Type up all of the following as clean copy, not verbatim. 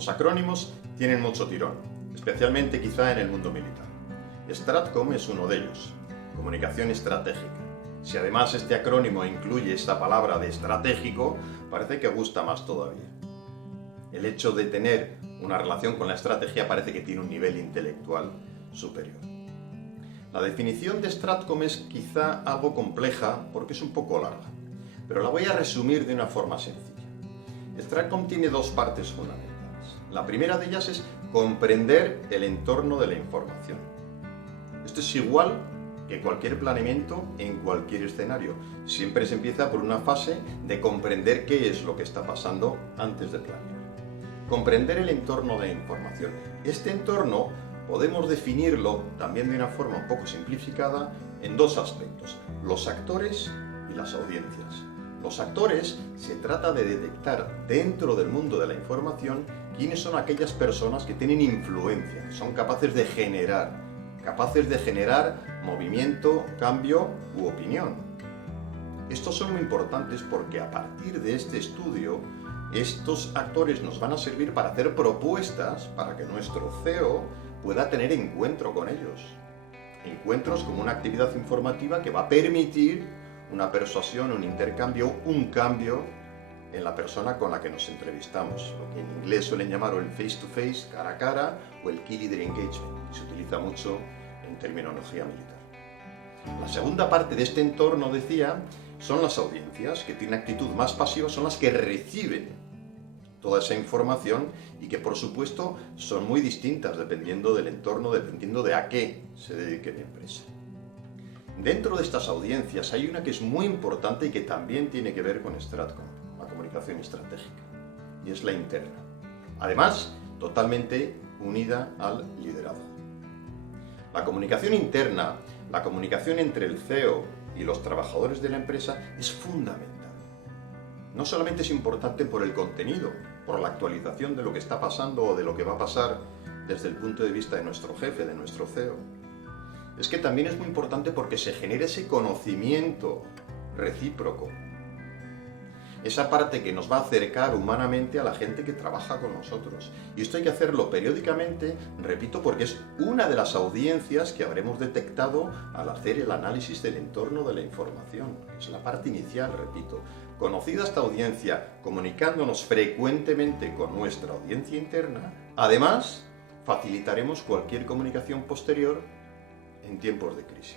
Los acrónimos tienen mucho tirón, especialmente quizá en el mundo militar. STRATCOM es uno de ellos, comunicación estratégica. Si además este acrónimo incluye esta palabra de estratégico, parece que gusta más todavía. El hecho de tener una relación con la estrategia parece que tiene un nivel intelectual superior. La definición de STRATCOM es quizá algo compleja porque es un poco larga, pero la voy a resumir de una forma sencilla. STRATCOM tiene dos partes fundamentales. La primera de ellas es comprender el entorno de la información. Esto es igual que cualquier planeamiento en cualquier escenario. Siempre se empieza por una fase de comprender qué es lo que está pasando antes de planear. Comprender el entorno de la información. Este entorno podemos definirlo también de una forma un poco simplificada en dos aspectos: los actores y las audiencias. Los actores, se trata de detectar dentro del mundo de la información quiénes son aquellas personas que tienen influencia, que son capaces de generar movimiento, cambio u opinión. Estos son muy importantes porque a partir de este estudio, estos actores nos van a servir para hacer propuestas para que nuestro CEO pueda tener encuentro con ellos. Encuentros como una actividad informativa que va a permitir una persuasión, un intercambio, un cambio en la persona con la que nos entrevistamos, lo que en inglés suelen llamar el face-to-face, cara a cara, o el key leader engagement, que se utiliza mucho en terminología militar. La segunda parte de este entorno, decía, son las audiencias, que tienen actitud más pasiva, son las que reciben toda esa información y que por supuesto son muy distintas dependiendo del entorno, dependiendo de a qué se dedique la empresa. Dentro de estas audiencias hay una que es muy importante y que también tiene que ver con STRATCOM, la comunicación estratégica, y es la interna. Además, totalmente unida al liderazgo. La comunicación interna, la comunicación entre el CEO y los trabajadores de la empresa es fundamental. No solamente es importante por el contenido, por la actualización de lo que está pasando o de lo que va a pasar desde el punto de vista de nuestro jefe, de nuestro CEO. Es que también es muy importante porque se genera ese conocimiento recíproco. Esa parte que nos va a acercar humanamente a la gente que trabaja con nosotros. Y esto hay que hacerlo periódicamente, repito, porque es una de las audiencias que habremos detectado al hacer el análisis del entorno de la información. Es la parte inicial, repito. Conocida esta audiencia, comunicándonos frecuentemente con nuestra audiencia interna, además, facilitaremos cualquier comunicación posterior en tiempos de crisis.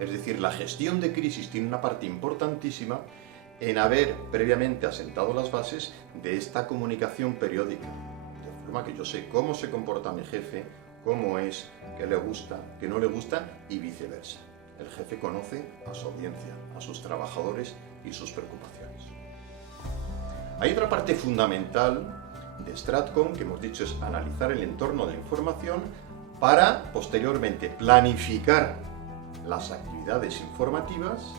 Es decir, la gestión de crisis tiene una parte importantísima en haber previamente asentado las bases de esta comunicación periódica, de forma que yo sé cómo se comporta mi jefe, cómo es, qué le gusta, qué no le gusta y viceversa. El jefe conoce a su audiencia, a sus trabajadores y sus preocupaciones. Hay otra parte fundamental de STRATCOM que hemos dicho es analizar el entorno de la información para posteriormente planificar las actividades informativas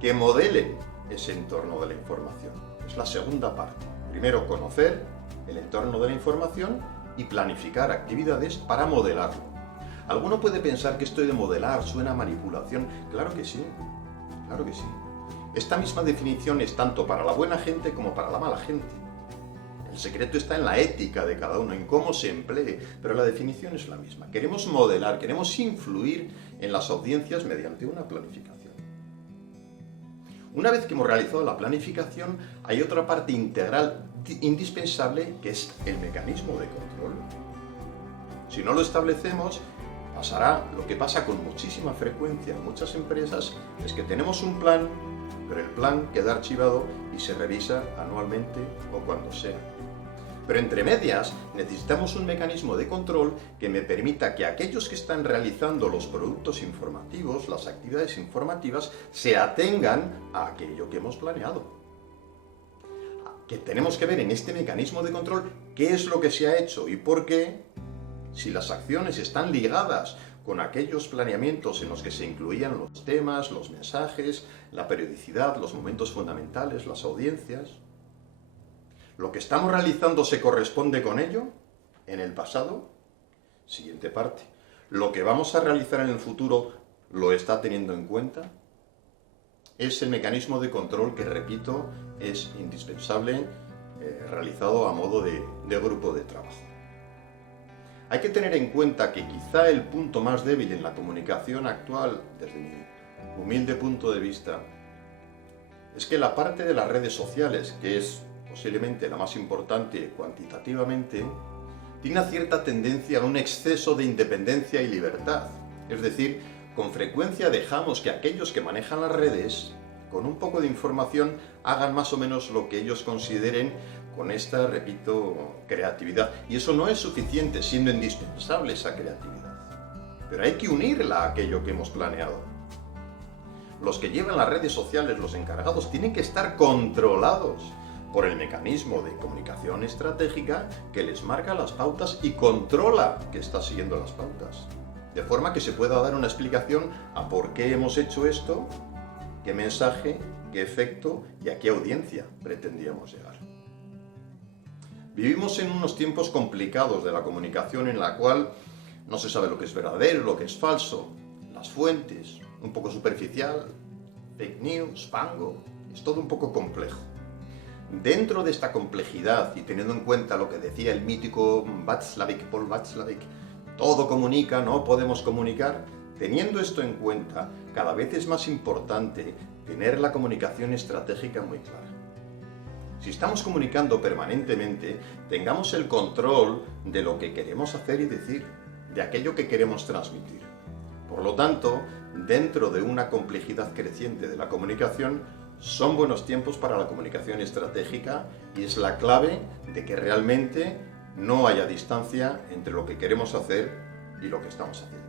que modelen ese entorno de la información. Es la segunda parte. Primero, conocer el entorno de la información y planificar actividades para modelarlo. Alguno puede pensar que esto de modelar suena a manipulación. Claro que sí, claro que sí. Esta misma definición es tanto para la buena gente como para la mala gente. El secreto está en la ética de cada uno, en cómo se emplee, pero la definición es la misma. Queremos modelar, queremos influir en las audiencias mediante una planificación. Una vez que hemos realizado la planificación, hay otra parte integral indispensable que es el mecanismo de control. Si no lo establecemos, pasará lo que pasa con muchísima frecuencia en muchas empresas, es que tenemos un plan, pero el plan queda archivado y se revisa anualmente o cuando sea. Pero entre medias necesitamos un mecanismo de control que me permita que aquellos que están realizando los productos informativos, las actividades informativas, se atengan a aquello que hemos planeado. Que tenemos que ver en este mecanismo de control qué es lo que se ha hecho y por qué, si las acciones están ligadas con aquellos planeamientos en los que se incluían los temas, los mensajes, la periodicidad, los momentos fundamentales, las audiencias. ¿Lo que estamos realizando se corresponde con ello en el pasado? Siguiente parte. ¿Lo que vamos a realizar en el futuro lo está teniendo en cuenta? Es el mecanismo de control que, repito, es indispensable realizado a modo de grupo de trabajo. Hay que tener en cuenta que quizá el punto más débil en la comunicación actual, desde mi humilde punto de vista, es que la parte de las redes sociales, que es posiblemente la más importante cuantitativamente, tiene una cierta tendencia a un exceso de independencia y libertad. Es decir, con frecuencia dejamos que aquellos que manejan las redes, con un poco de información, hagan más o menos lo que ellos consideren con esta, repito, creatividad. Y eso no es suficiente, siendo indispensable esa creatividad. Pero hay que unirla a aquello que hemos planeado. Los que llevan las redes sociales, los encargados, tienen que estar controlados por el mecanismo de comunicación estratégica que les marca las pautas y controla que está siguiendo las pautas. De forma que se pueda dar una explicación a por qué hemos hecho esto, qué mensaje, qué efecto y a qué audiencia pretendíamos llegar. Vivimos en unos tiempos complicados de la comunicación en la cual no se sabe lo que es verdadero, lo que es falso, las fuentes, un poco superficial, fake news, fango, es todo un poco complejo. Dentro de esta complejidad y teniendo en cuenta lo que decía el mítico Paul Václavic, todo comunica, no podemos comunicar, teniendo esto en cuenta, cada vez es más importante tener la comunicación estratégica muy clara. Si estamos comunicando permanentemente, tengamos el control de lo que queremos hacer y decir, de aquello que queremos transmitir. Por lo tanto, dentro de una complejidad creciente de la comunicación, son buenos tiempos para la comunicación estratégica y es la clave de que realmente no haya distancia entre lo que queremos hacer y lo que estamos haciendo.